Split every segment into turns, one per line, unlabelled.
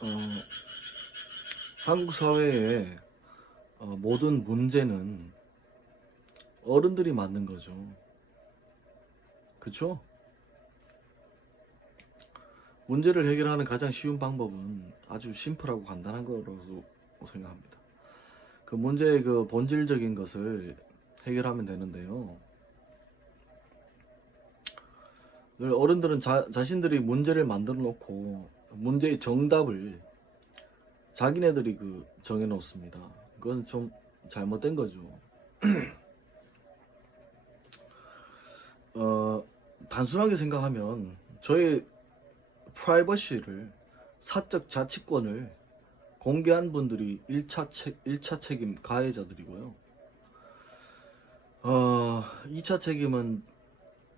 어, 한국 사회의 어, 모든 문제는 어른들이 만든 거죠. 그쵸? 문제를 해결하는 가장 쉬운 방법은 아주 심플하고 간단한 거라고 생각합니다. 그 문제의 그 본질적인 것을 해결하면 되는데요. 늘 어른들은 자, 자신들이 문제를 만들어 놓고 문제의 정답을 자기네들이 그 정해 놓습니다. 그건 좀 잘못된 거죠. 어, 단순하게 생각하면 저의 프라이버시를 사적 자치권을 공개한 분들이 1차, 책, 1차 책임 가해자들이고요. 어, 2차 책임은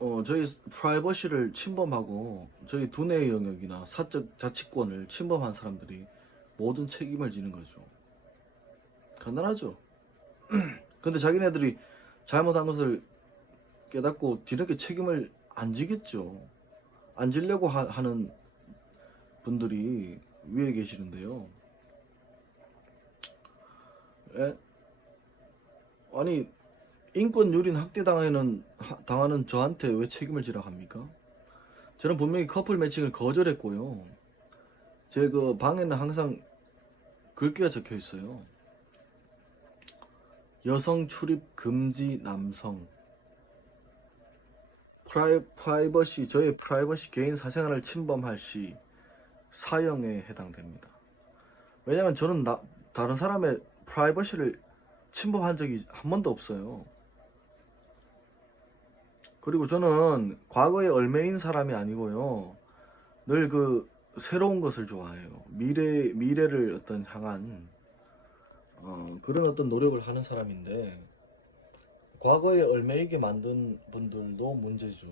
어, 저희 프라이버시를 침범하고 저희 두뇌의 영역이나 사적 자치권을 침범한 사람들이 모든 책임을 지는 거죠. 간단하죠. 근데 자기네들이 잘못한 것을 깨닫고 뒤늦게 책임을 안 지겠죠. 안 지려고 하, 하는 분들이 위에 계시는데요. 예? 아니 인권 유린 학대 당하는 당하는 저한테 왜 책임을 지라 합니까? 저는 분명히 커플 매칭을 거절했고요. 제 그 방에는 항상 글귀가 적혀 있어요. 여성 출입 금지 남성. 프라이, 프라이버시 저의 프라이버시 개인 사생활을 침범할 시 사형에 해당됩니다. 왜냐면 저는 나, 다른 사람의 프라이버시를 침범한 적이 한 번도 없어요. 그리고 저는 과거에 얼매인 사람이 아니고요. 늘 그 새로운 것을 좋아해요. 미래 미래를 어떤 향한 어, 그런 어떤 노력을 하는 사람인데 과거에 얼매이게 만든 분들도 문제죠.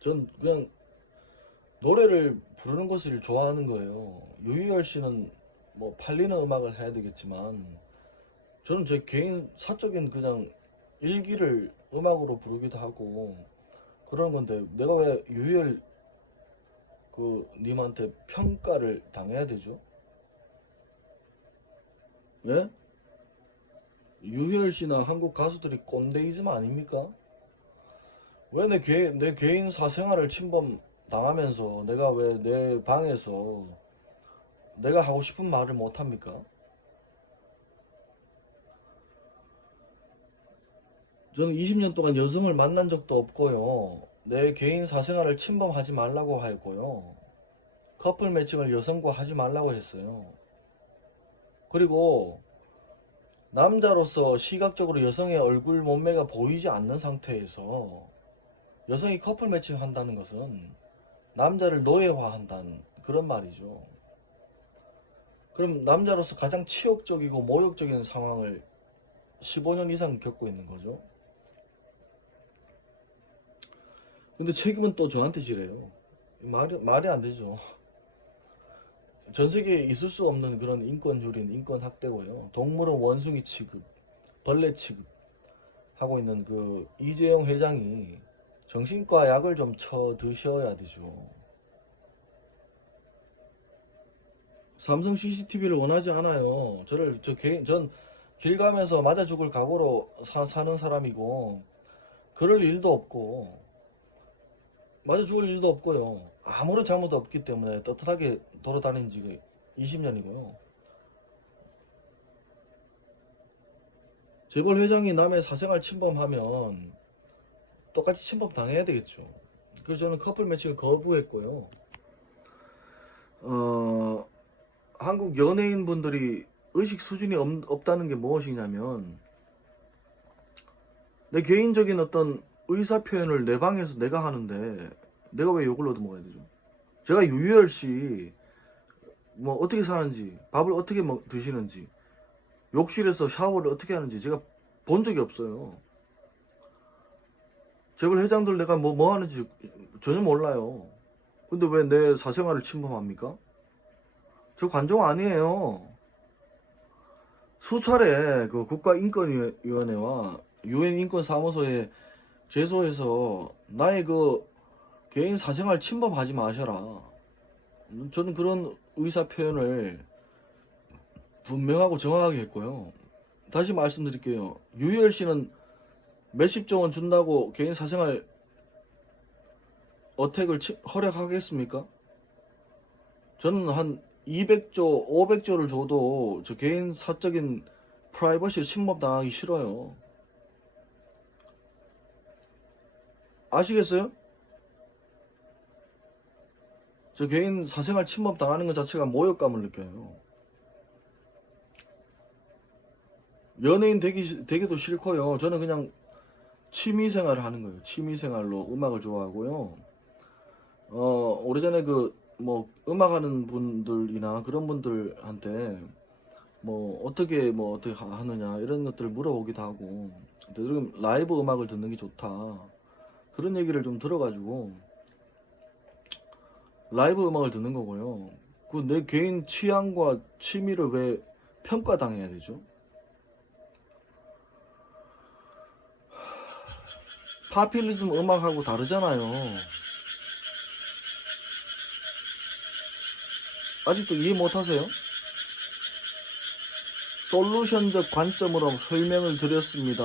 전 그냥 노래를 부르는 것을 좋아하는 거예요. 유희열 씨는 뭐 팔리는 음악을 해야 되겠지만 저는 제 개인 사적인 그냥 일기를 음악으로 부르기도 하고 그런 건데 내가 왜 유희열 그 님한테 평가를 당해야 되죠? 예? 유희열 씨나 한국 가수들이 꼰대이즘 아닙니까? 왜 내 개, 내 개인 사생활을 침범 당하면서 내가 왜 내 방에서 내가 하고 싶은 말을 못 합니까? 저는 20년 동안 여성을 만난 적도 없고요. 내 개인 사생활을 침범하지 말라고 했고요. 커플 매칭을 여성과 하지 말라고 했어요. 그리고 남자로서 시각적으로 여성의 얼굴 몸매가 보이지 않는 상태에서 여성이 커플 매칭 한다는 것은 남자를 노예화한다는 그런 말이죠. 그럼 남자로서 가장 치욕적이고 모욕적인 상황을 15년 이상 겪고 있는 거죠. 근데 책임은 또 저한테 지래요. 말이, 말이 안 되죠. 전 세계에 있을 수 없는 그런 인권 유린, 인권 학대고요. 동물은 원숭이 취급, 벌레 취급 하고 있는 그 이재용 회장이 정신과 약을 좀 쳐 드셔야 되죠. 삼성 CCTV를 원하지 않아요. 저를 저 개인 전길 가면서 맞아 죽을 각오로 사, 사는 사람이고 그럴 일도 없고 맞아 죽을 일도 없고요. 아무런 잘못도 없기 때문에 떳떳하게 돌아다닌 지가 20년이고요. 재벌 회장이 남의 사생활 침범하면 똑같이 침범 당해야 되겠죠. 그래서 저는 커플 매칭을 거부했고요. 어, 한국 연예인 분들이 의식 수준이 없, 없다는 게 무엇이냐면 내 개인적인 어떤 의사 표현을 내 방에서 내가 하는데 내가 왜 욕을 얻어먹어야 되죠? 제가 유희열 씨 뭐 어떻게 사는지 밥을 어떻게 먹, 드시는지 욕실에서 샤워를 어떻게 하는지 제가 본 적이 없어요. 재벌 회장들 내가 뭐, 뭐 하는지 전혀 몰라요. 근데 왜 내 사생활을 침범합니까? 저 관종 아니에요. 수차례 그 국가인권위원회와 유엔 인권사무소에 제소해서 나의 그 개인 사생활 침범하지 마셔라. 저는 그런 의사 표현을 분명하고 정확하게 했고요. 다시 말씀드릴게요. 유희열 씨는 몇십조 원 준다고 개인 사생활 어택을 치- 허락하겠습니까? 저는 한 200조, 500조를 줘도 저 개인 사적인 프라이버시 침범 당하기 싫어요. 아시겠어요? 저 개인 사생활 침범 당하는 것 자체가 모욕감을 느껴요. 연예인 되기, 되기도 싫고요. 저는 그냥 취미 생활을 하는 거예요. 취미 생활로 음악을 좋아하고요. 어, 오래전에 그, 뭐, 음악 하는 분들이나 그런 분들한테 뭐, 어떻게, 뭐, 어떻게 하- 하느냐, 이런 것들을 물어보기도 하고, 지금 라이브 음악을 듣는 게 좋다. 그런 얘기를 좀 들어가지고, 라이브 음악을 듣는 거고요. 그 내 개인 취향과 취미를 왜 평가당해야 되죠? 파퓰리즘 음악하고 다르잖아요. 아직도 이해 못 하세요? 솔루션적 관점으로 설명을 드렸습니다.